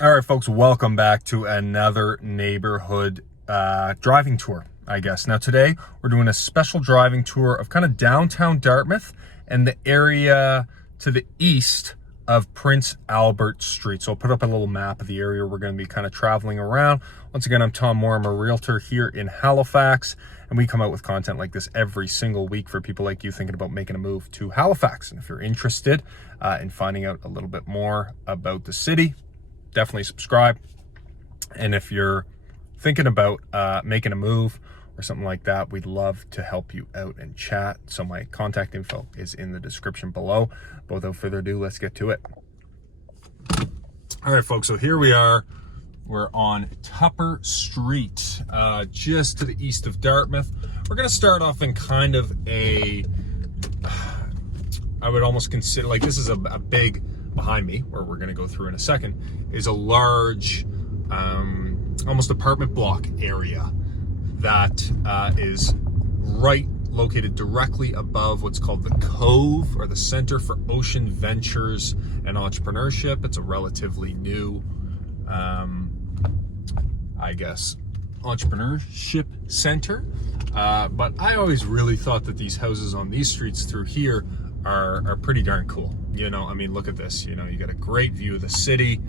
All right, folks, welcome back to another neighborhood driving tour, I guess. Now, today we're doing a special driving tour of kind of downtown Dartmouth and the area to the east of Prince Albert Street. So I'll put up a little map of the area we're going to be kind of traveling around. Once again, I'm Tom Moore. I'm a realtor here in Halifax, and we come out with content like this every single week for people like you thinking about making a move to Halifax. And if you're interested in finding out a little bit more about the city, definitely subscribe. And if you're thinking about making a move or something like that, we'd love to help you out and chat. So my contact info is in the description below. But without further ado, let's get to it. All right, folks, so here we are. We're on Tupper Street, just to the east of Dartmouth. We're going to start off in kind of I would almost consider, like, this is a big, behind me, where we're going to go through in a second, is a large, almost apartment block area that is located directly above what's called the Cove, or the Center for Ocean Ventures and Entrepreneurship. It's a relatively new, I guess, entrepreneurship center. But I always really thought that these houses on these streets through here are pretty darn cool. You know, I mean, look at this. You know, you got a great view of the city,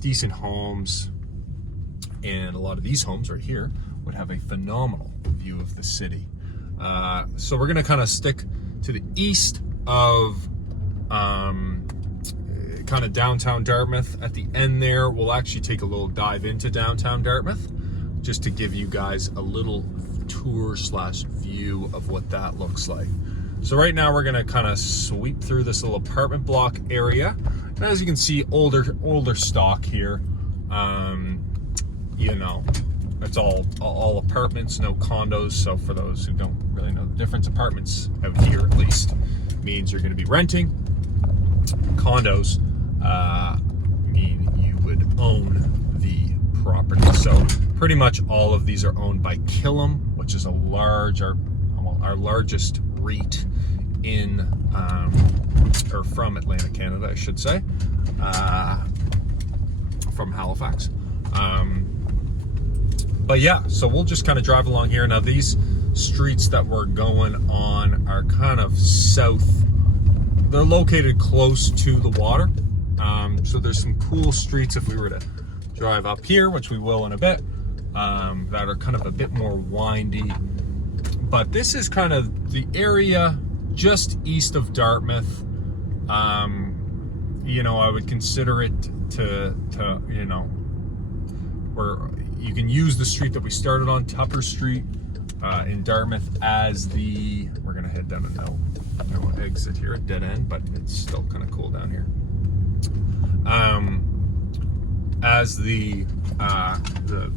decent homes, and a lot of these homes right here would have a phenomenal view of the city. So we're going to kind of stick to the east of kind of downtown Dartmouth. At the end there, we'll actually take a little dive into downtown Dartmouth just to give you guys a little tour / view of what that looks like. So right now we're going to kind of sweep through this little apartment block area. And as you can see, older stock here. You know, it's all apartments, no condos. So for those who don't really know the difference, apartments out here at least means you're going to be renting. Condos mean you would own the property. So pretty much all of these are owned by Killam, which is our largest REIT in or from Atlantic Canada, I should say, from Halifax. But yeah, so we'll just kind of drive along here. Now these streets that we're going on are kind of south. They're located close to the water. So there's some cool streets if we were to drive up here, which we will in a bit, that are kind of a bit more windy. But this is kind of the area just east of Dartmouth. You know, I would consider it to you know, where you can use the street that we started on, Tupper Street, in Dartmouth, as the, we're gonna head down a no exit here, a dead end, but it's still kind of cool down here. As the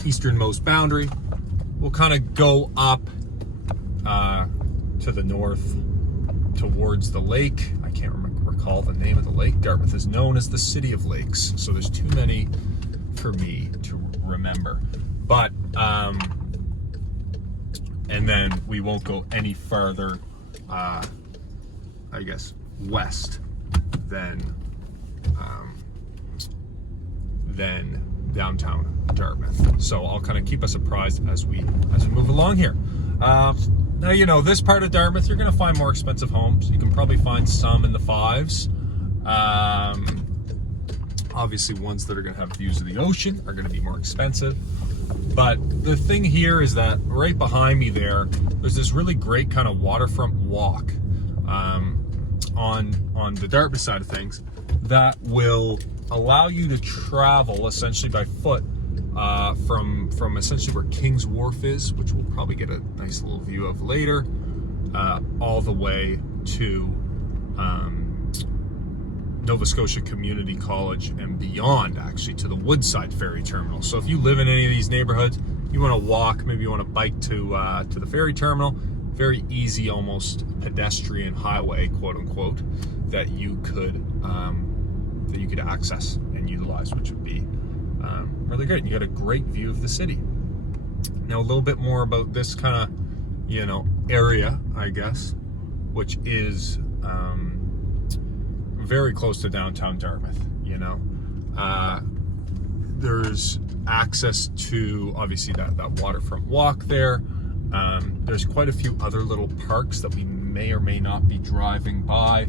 easternmost boundary, we'll kind of go up to the north towards the lake. I can't recall the name of the lake. Dartmouth is known as the City of Lakes, so there's too many for me to remember. But and then we won't go any farther, I guess, west than downtown Dartmouth. So I'll kind of keep us apprised as we move along here. Now, you know, this part of Dartmouth, you're going to find more expensive homes. You can probably find some in the fives. Obviously, ones that are going to have views of the ocean are going to be more expensive. But the thing here is that right behind me there's this really great kind of waterfront walk on the Dartmouth side of things that will allow you to travel essentially by foot from essentially where King's Wharf is, which we'll probably get a nice little view of later, all the way to Nova Scotia Community College and beyond, actually, to the Woodside Ferry Terminal. So if you live in any of these neighborhoods, you want to walk, maybe you want to bike to the ferry terminal, very easy, almost pedestrian highway, quote unquote, that you could access and utilize, which would be really great. You got a great view of the city. Now a little bit more about this kind of, you know, area, I guess, which is very close to downtown Dartmouth. You know, There's access to, obviously, that waterfront walk there. There's quite a few other little parks that we may or may not be driving by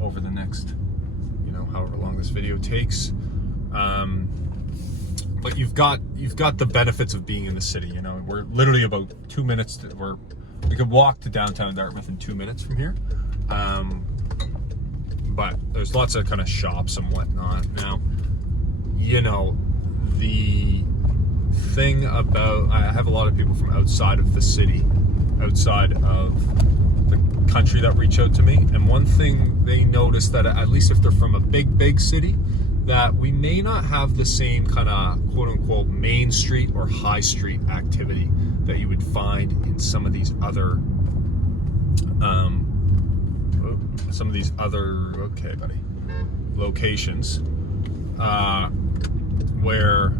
over the next, however long this video takes. But you've got the benefits of being in the city. We're literally about 2 minutes. We could walk to downtown Dartmouth in 2 minutes from here. But there's lots of kind of shops and whatnot. Now, the thing about, I have a lot of people from outside of the city, outside of the country, that reach out to me, and one thing they notice, that at least if they're from a big city, that we may not have the same kind of quote unquote main street or high street activity that you would find in some of these other okay buddy, locations, where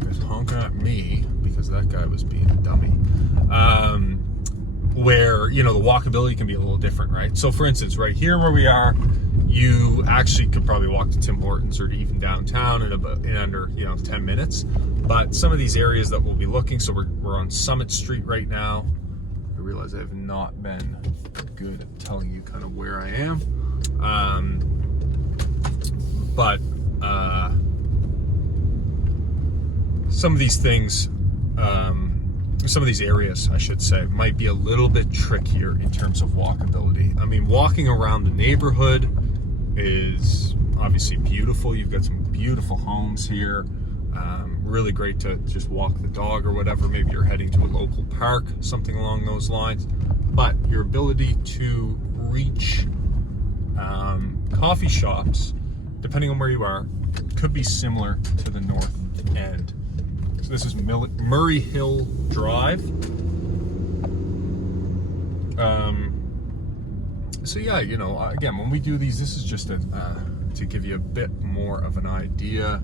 guys honking at me because that guy was being a dummy, where the walkability can be a little different, right? So for instance, right here where we are, you actually could probably walk to Tim Hortons or even downtown in under 10 minutes. But some of these areas that we'll be looking, so we're on Summit Street right now. I realize I have not been good at telling you kind of where I am, but some of these things, some of these areas, I should say, might be a little bit trickier in terms of walkability. I mean, walking around the neighborhood is obviously beautiful. You've got some beautiful homes here. Really great to just walk the dog or whatever. Maybe you're heading to a local park, something along those lines. But your ability to reach coffee shops, depending on where you are, could be similar to the north end. So this is Murray Hill Drive. So yeah, again, when we do these, this is just to give you a bit more of an idea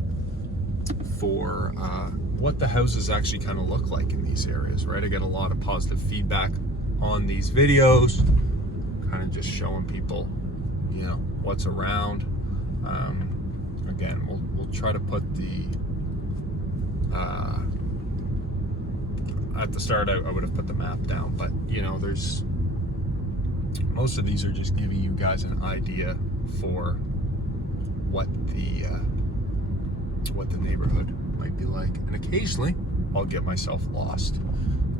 for what the houses actually kind of look like in these areas, right? I get a lot of positive feedback on these videos, kind of just showing people, what's around. Again, we'll try to put the at the start, I would have put the map down, but there's, most of these are just giving you guys an idea for what the neighborhood might be like. And occasionally I'll get myself lost,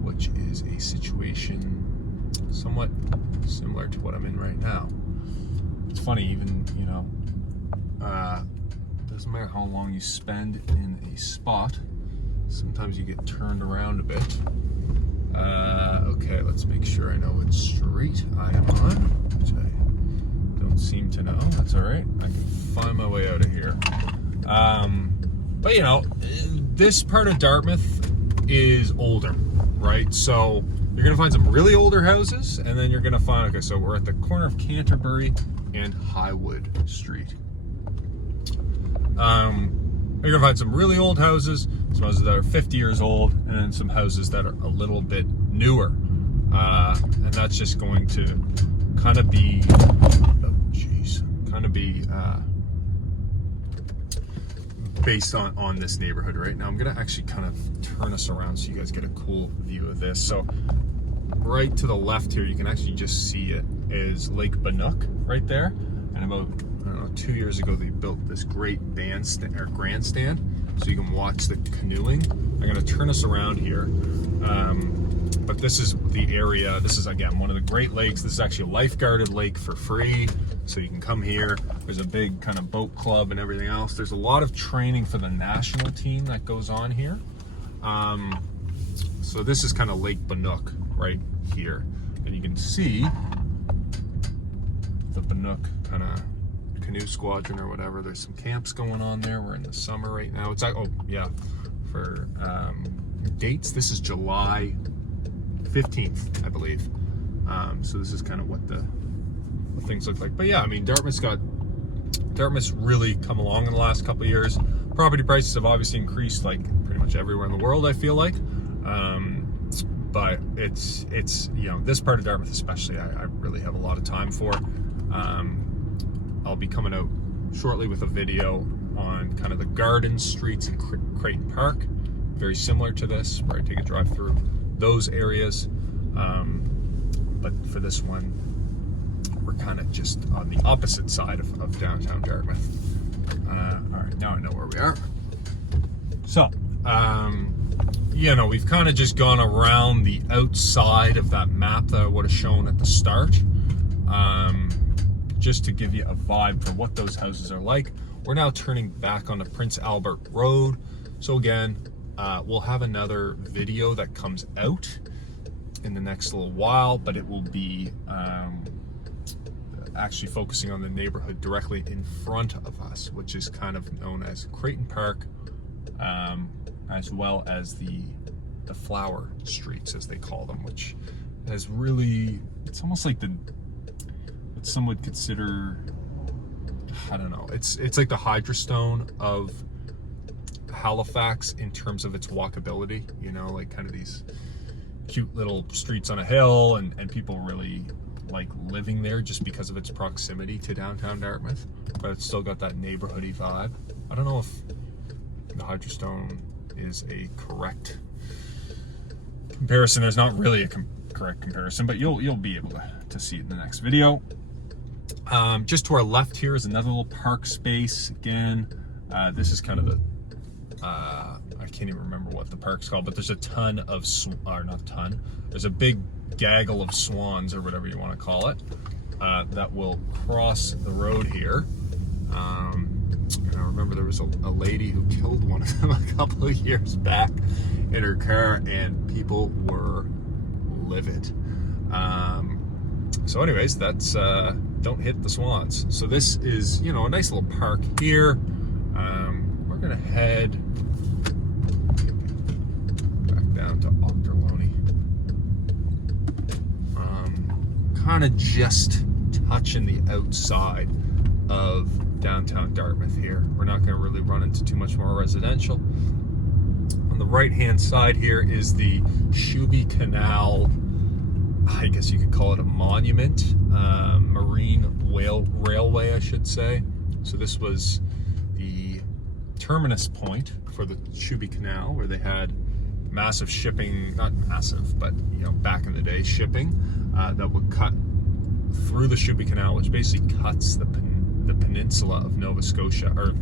which is a situation somewhat similar to what I'm in right now. It's funny, even doesn't matter how long you spend in a spot, sometimes you get turned around a bit. Okay, let's make sure I know what street I am on, which I don't seem to know. That's all right. I can find my way out of here. But this part of Dartmouth is older, right? So you're gonna find some really older houses, and then you're gonna find, okay, so we're at the corner of Canterbury and Highwood Street. You're gonna find some really old houses, some houses that are 50 years old, and then some houses that are a little bit newer. And that's just going to kind of be, based on this neighborhood right now. I'm gonna actually kind of turn us around so you guys get a cool view of this. So right to the left here, you can actually just see it, is Lake Banook right there. And about, 2 years ago, they built this great grandstand, so you can watch the canoeing. I'm gonna turn us around here. But this is the area. This is, again, one of the Great Lakes. This is actually a lifeguarded lake for free, so you can come here. There's a big kind of boat club and everything else. There's a lot of training for the national team that goes on here. So this is kind of Lake Banook right here, and you can see the Banook kind of canoe squadron or whatever. There's some camps going on there. We're in the summer right now. It's like, oh yeah, for dates, this is July 15th, I believe. So this is kind of what things look like. But yeah, I mean, Dartmouth's really come along in the last couple of years. Property prices have obviously increased like pretty much everywhere in the world, I feel like. But it's this part of Dartmouth especially, I really have a lot of time for. I'll be coming out shortly with a video on kind of the garden streets in Creighton Park, very similar to this, where I take a drive through those areas. But for this one, we're kind of just on the opposite side of downtown Dartmouth. All right, now I know where we are. So, you know, we've kind of just gone around the outside of that map that I would have shown at the start, just to give you a vibe for what those houses are like. We're now turning back onto Prince Albert Road. So again, we'll have another video that comes out in the next little while, but it will be actually focusing on the neighborhood directly in front of us, which is kind of known as Creighton Park, as well as the flower streets, as they call them, which has really, it's almost like what some would consider, I don't know, it's like the Hydrostone of Halifax in terms of its walkability, you know, like kind of these cute little streets on a hill, and people really like living there just because of its proximity to downtown Dartmouth, but it's still got that neighborhoody vibe. I don't know if the Hydrostone is a correct comparison. There's not really a correct comparison, but you'll be able to see it in the next video. Just to our left here is another little park space. Again, this is kind of the I can't even remember what the park's called, but there's a ton of, there's a big gaggle of swans, or whatever you want to call it, that will cross the road here. And I remember there was a lady who killed one of them a couple of years back in her car, and people were livid. So anyways, that's don't hit the swans. So this is, you know, a nice little park here. We're gonna head back down to Walkability. Kind of just touching the outside of downtown Dartmouth here. We're not going to really run into too much more residential. On the right hand side here is the Shubenacadie Canal. I guess you could call it a monument, marine railway, I should say. So this was the terminus point for the Shubenacadie Canal, where they had massive shipping, not massive, but you know, back in the day, shipping that would cut through the Shubenacadie Canal, which basically cuts the peninsula of Nova Scotia, or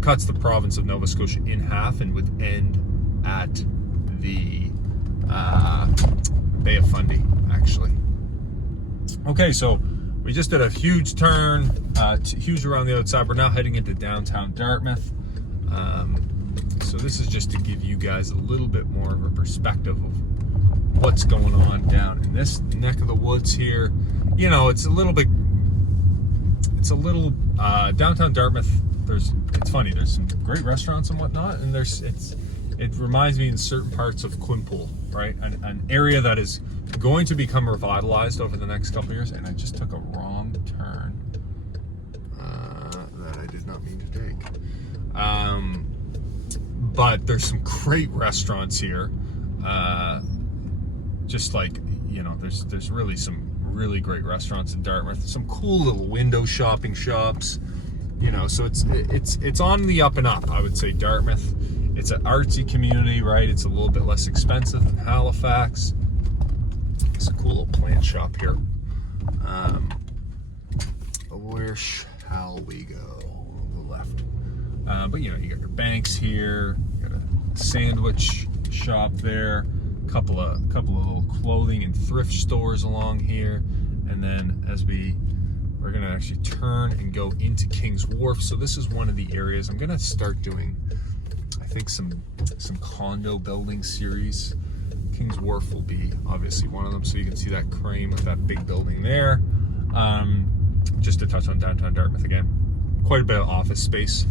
cuts the province of Nova Scotia in half, and would end at the Bay of Fundy, actually. Okay, so we just did a huge turn, huge around the outside. We're now heading into downtown Dartmouth. So this is just to give you guys a little bit more of a perspective of what's going on down in this neck of the woods here. You know, it's a little downtown Dartmouth. It's funny, there's some great restaurants and whatnot, and it reminds me in certain parts of Quinpool, right? An area that is going to become revitalized over the next couple of years. And I just took a wrong turn that I did not mean to take. But there's some great restaurants here. Just like, you know, there's really some really great restaurants in Dartmouth. Some cool little window shopping shops, you know, so it's on the up and up, I would say. Dartmouth, it's an artsy community, right? It's a little bit less expensive than Halifax. It's a cool little plant shop here. Where shall we go? The left. But you know, you got your banks here, you got a sandwich shop there, couple of little clothing and thrift stores along here, and then as we're gonna actually turn and go into King's Wharf. So this is one of the areas I'm gonna start doing, I think, some condo building series. King's Wharf will be obviously one of them, so you can see that crane with that big building there. Just to touch on downtown Dartmouth again, quite a bit of office space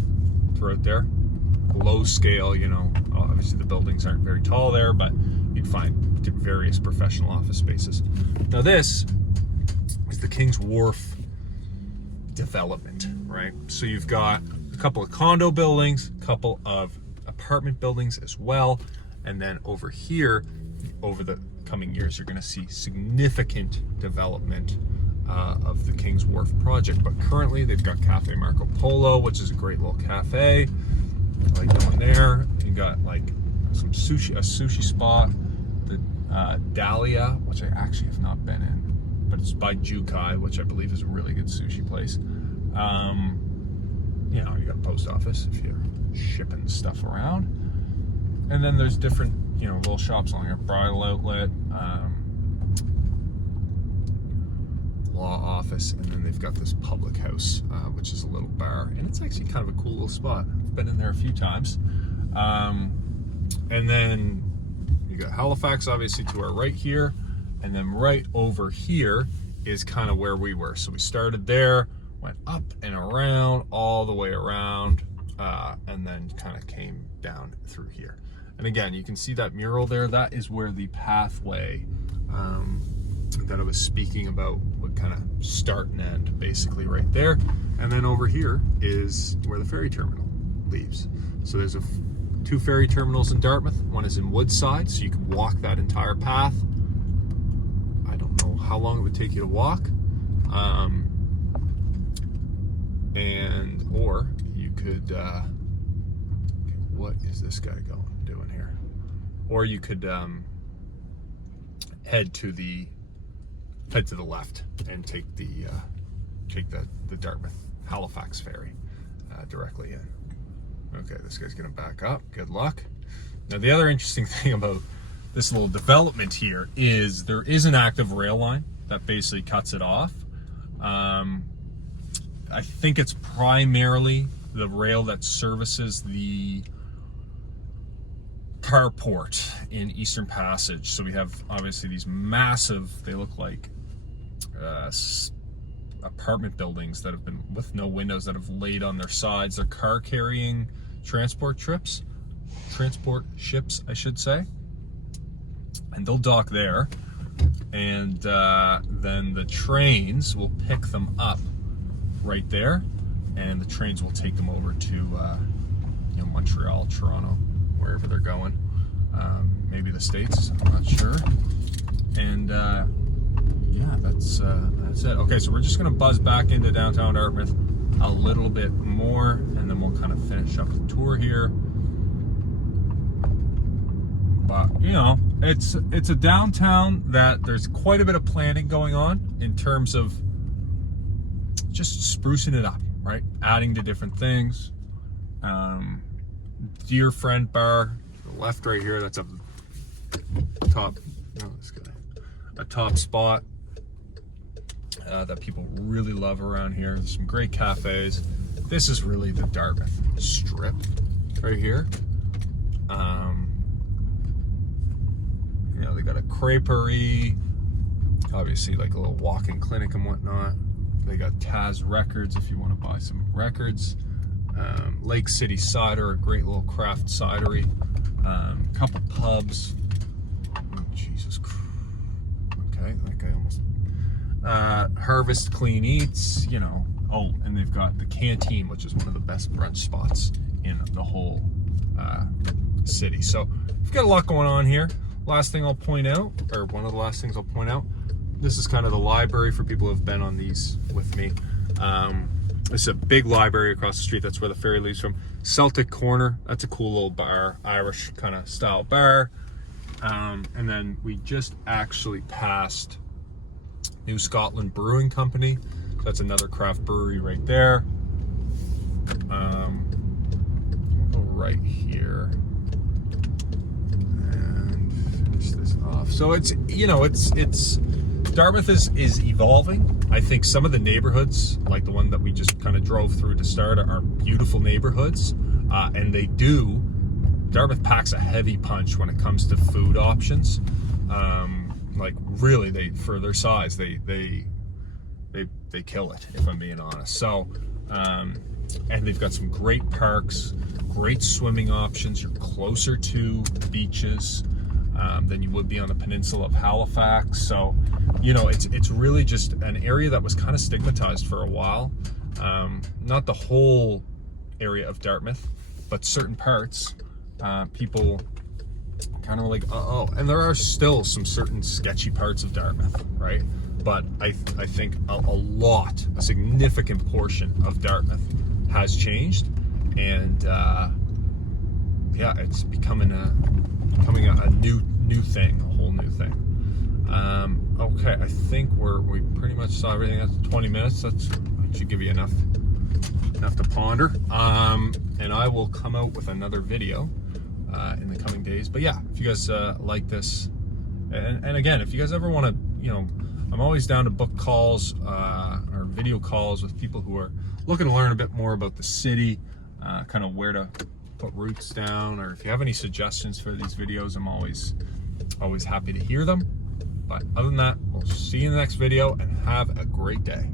throughout there. Low scale, you know, obviously the buildings aren't very tall there, but you'd find various professional office spaces. Now this is the King's Wharf development, right? So you've got a couple of condo buildings, a couple of apartment buildings as well, and then over here, over the coming years, you're going to see significant development of the King's Wharf project. But currently they've got Cafe Marco Polo, which is a great little cafe. I like going there. You got like some sushi, a sushi spot, the Dahlia, which I actually have not been in, but it's by Jukai, which I believe is a really good sushi place. You know, you got a post office if you're shipping stuff around. And then there's different, you know, little shops along here, bridal outlet, law office, and then they've got this public house, which is a little bar, and it's actually kind of a cool little spot. I've been in there a few times. And then you got Halifax, obviously, to our right here, and then right over here is kind of where we were. So we started there, went up and around, all the way around, and then kind of came down through here. And again, you can see that mural there. That is where the pathway that I was speaking about would kind of start and end, basically right there. And then over here is where the ferry terminal leaves. So there's two ferry terminals in Dartmouth. One is in Woodside, so you can walk that entire path. I don't know how long it would take you to walk. Or you could, what is this guy doing here? Or you could head to the left and take the Dartmouth Halifax ferry directly in. Okay, this guy's gonna back up. Good luck. Now the other interesting thing about this little development here is there is an active rail line that basically cuts it off. I think it's primarily the rail that services the carport in Eastern Passage. So we have obviously these massive, they look like apartment buildings that have been with no windows that have laid on their sides. They're car carrying transport ships, I should say. And they'll dock there. And then the trains will pick them up right there, and the trains will take them over to you know, Montreal, Toronto, wherever they're going. Maybe the States, I'm not sure. And yeah, that's it. Okay, so we're just gonna buzz back into downtown Dartmouth a little bit more, and then we'll kind of finish up the tour here. But you know, it's a downtown that there's quite a bit of planning going on in terms of just sprucing it up, right? Adding to different things. Dear Friend Bar, to the left right here, that's a top, oh, this guy, a top spot that people really love around here. There's some great cafes. This is really the Dartmouth strip right here. You know, they got a creperie, obviously like a little walk-in clinic and whatnot. They got Taz Records if you want to buy some records. Lake City Cider, a great little craft cidery. Couple pubs. Oh, Jesus Christ. Okay, that guy almost. Harvest Clean Eats, you know. Oh, and they've got the Canteen, which is one of the best brunch spots in the whole city. So we've got a lot going on here. Last thing I'll point out, or one of the last things I'll point out, this is kind of the library for people who have been on these with me. It's a big library across the street. That's where the ferry leaves from. Celtic Corner, that's a cool little bar, Irish kind of style bar. And then we just actually passed New Scotland Brewing Company. So that's another craft brewery right there. We'll go right here and finish this off. So it's, you know, it's Dartmouth is evolving. I think some of the neighborhoods, like the one that we just kind of drove through to start, are beautiful neighborhoods, and Dartmouth packs a heavy punch when it comes to food options. Like really, for their size, they kill it, if I'm being honest. So, and they've got some great parks, great swimming options. You're closer to beaches than you would be on the peninsula of Halifax. So, you know, it's really just an area that was kind of stigmatized for a while. Not the whole area of Dartmouth, but certain parts, people kind of like, and there are still some certain sketchy parts of Dartmouth, right? but I think a significant portion of Dartmouth has changed, and yeah, it's becoming a new thing, a whole new thing. Okay, I think we pretty much saw everything. That's 20 minutes. That should give you enough to ponder. And I will come out with another video in the coming days. But yeah, if you guys like this, and again, if you guys ever want to, you know, I'm always down to book calls or video calls with people who are looking to learn a bit more about the city, kind of where to put roots down, or if you have any suggestions for these videos, I'm always happy to hear them. But other than that, we'll see you in the next video, and have a great day.